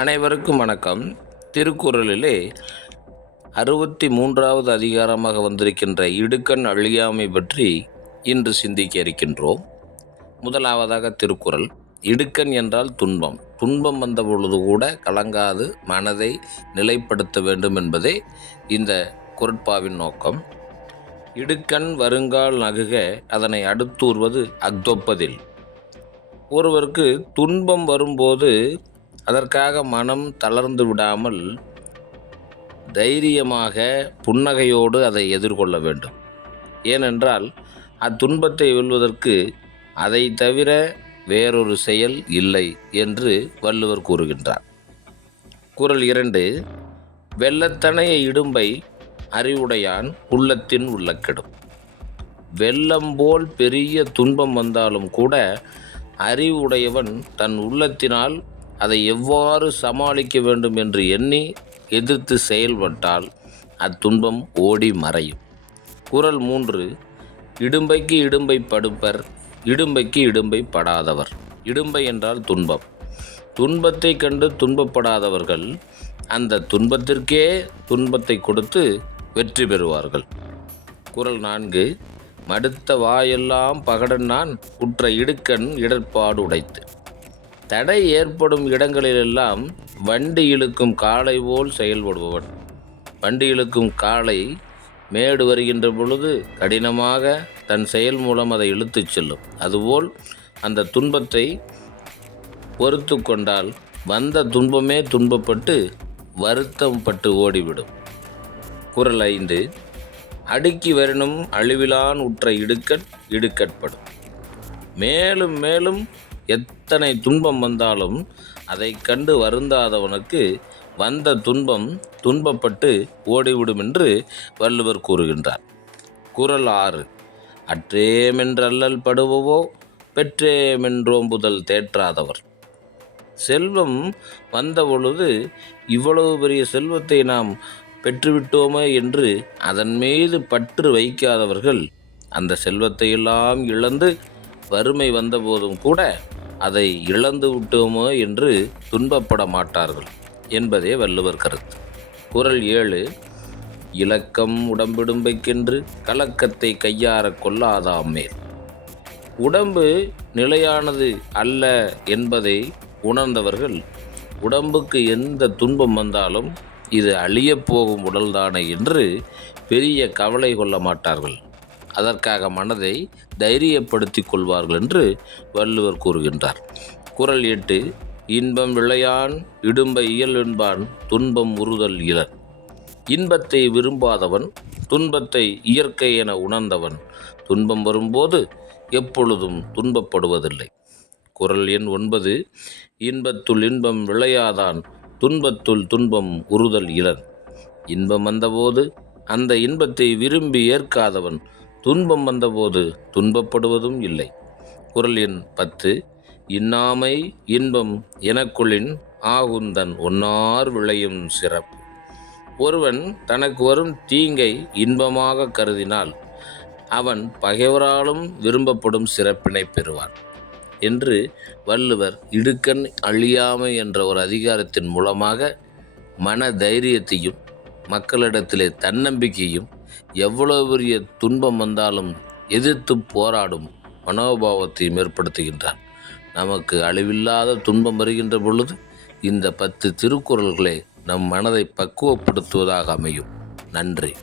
அனைவருக்கும் வணக்கம். திருக்குறளிலே அறுபத்தி மூன்றாவது அதிகாரமாக வந்திருக்கின்ற இடுக்கண் அழியாமை பற்றி இன்று சிந்திக்க இருக்கின்றோம். முதலாவதாக திருக்குறள் இடுக்கண் என்றால் துன்பம். துன்பம் வந்த பொழுது கூட கலங்காது மனதை நிலைப்படுத்த வேண்டும் என்பதே இந்த குரட்பாவின் நோக்கம். இடுக்கண் வருங்கால் நகுக அதனை அடுத்தூர்வது அக்தொப்பதில். ஒருவருக்கு துன்பம் வரும்போது அதற்காக மனம் தளர்ந்து விடாமல் தைரியமாக புன்னகையோடு அதை எதிர்கொள்ள வேண்டும். ஏனென்றால் அத்துன்பத்தை வெல்வதற்கு அதை தவிர வேறொரு செயல் இல்லை என்று வள்ளுவர் கூறுகின்றார். குரல் இரண்டு வெள்ளத்தனைய இடும்பை அறிவுடையான் உள்ளத்தின் உள்ளக்கெடும். வெள்ளம் போல் பெரிய துன்பம் வந்தாலும் கூட அறிவுடையவன் தன் உள்ளத்தினால் அதை எவ்வாறு சமாளிக்க வேண்டும் என்று எண்ணி எதிர்த்து செயல்பட்டால் அத்துன்பம் ஓடி மறையும். குரல் மூன்று இடும்பைக்கு இடும்பை படுப்பர் இடும்பைக்கு இடும்பை படாதவர். இடும்பை என்றால் துன்பம். துன்பத்தை கண்டு துன்பப்படாதவர்கள் அந்த துன்பத்திற்கே துன்பத்தை கொடுத்து வெற்றி பெறுவார்கள். குரல் நான்கு மடுத்த வாயெல்லாம் பகடன் நான் உற்ற இடுக்கண் இடர்பாடு உடைத்து. தடை ஏற்படும் இடங்களிலெல்லாம் வண்டி இழுக்கும் காளை போல் செயல்படுபவன். வண்டி இழுக்கும் காளை மேடு வருகின்ற பொழுது கடினமாக தன் செயல் மூலம் அதை இழுத்துச் செல்லும். அதுபோல் அந்த துன்பத்தை பொறுத்து கொண்டால் வந்த துன்பமே துன்பப்பட்டு வருத்தம் பட்டு ஓடிவிடும். குரல் ஐந்து அடுக்கி வரணும் அழிவிலான் உற்ற இடுக்கட் இடுக்கட்படும். மேலும் மேலும் எத்தனை துன்பம் வந்தாலும் அதை கண்டு வருந்தாதவனுக்கு வந்த துன்பம் துன்பப்பட்டு ஓடிவிடும் என்று வள்ளுவர் கூறுகின்றார். குறள் ஆறு அற்றேமென்றல்லல் படுவவோ பெற்றேமென்றோம்புதல் தேற்றாதவர். செல்வம் வந்த பொழுது இவ்வளவு பெரிய செல்வத்தை நாம் பெற்றுவிட்டோமே என்று அதன் மீது பற்று வைக்காதவர்கள் அந்த செல்வத்தையெல்லாம் இழந்து வறுமை வந்தபோதும் கூட அதை இழந்து விட்டோமோ என்று துன்பப்பட மாட்டார்கள் என்பதே வள்ளுவர் கருத்து. குரல் ஏழு இலக்கம் உடம்பிடும்பைக்கென்று கலக்கத்தை கையாறக் கொள்ளாதாமேல் உடம்பு நிலையானது அல்ல என்பதை உணர்ந்தவர்கள் உடம்புக்கு எந்த துன்பம் வந்தாலும் இது அழியப் போகும் உடல்தானே என்று பெரிய கவலை கொள்ள மாட்டார்கள். அதற்காக மனதை தைரியப்படுத்திக் கொள்வார்கள் என்று வள்ளுவர் கூறுகின்றார். குறள் எட்டு இன்பம் விளையான் இடும்ப இயல் என்பான் துன்பம் உறுதல் இலன். இன்பத்தை விரும்பாதவன் துன்பத்தை இயற்கை என உணர்ந்தவன். துன்பம் வரும்போது எப்பொழுதும் துன்பப்படுவதில்லை. குறள் எண் ஒன்பது இன்பத்துள் இன்பம் விளையாதான் துன்பத்துள் துன்பம் உறுதல் இலன். இன்பம் வந்தபோது அந்த இன்பத்தை விரும்பி ஏற்காதவன் துன்பம் வந்தபோது துன்பப்படுவதும் இல்லை. குரல் எண் பத்து. இன்னாமை இன்பம் எனக்குள்ளின் ஆகுந்தன் ஒன்னார் விளையும் சிறப்பு. ஒருவன் தனக்கு வரும் தீங்கை இன்பமாக கருதினால் அவன் பகைவராலும் விரும்பப்படும் சிறப்பினை பெறுவான் என்று வள்ளுவர் இடுக்கண் அழியாமை என்ற ஒரு அதிகாரத்தின் மூலமாக மன தைரியத்தையும் மக்களிடத்திலே தன்னம்பிக்கையும் எவ்வளவு பெரிய துன்பம் வந்தாலும் எதிர்த்து போராடும் மனோபாவத்தையும் ஏற்படுத்துகின்றான் நமக்கு அழிவில்லாத துன்பம் வருகின்ற பொழுது இந்த பத்து திருக்குறள்களே நம் மனதை பக்குவப்படுத்துவதாக அமையும். நன்றி.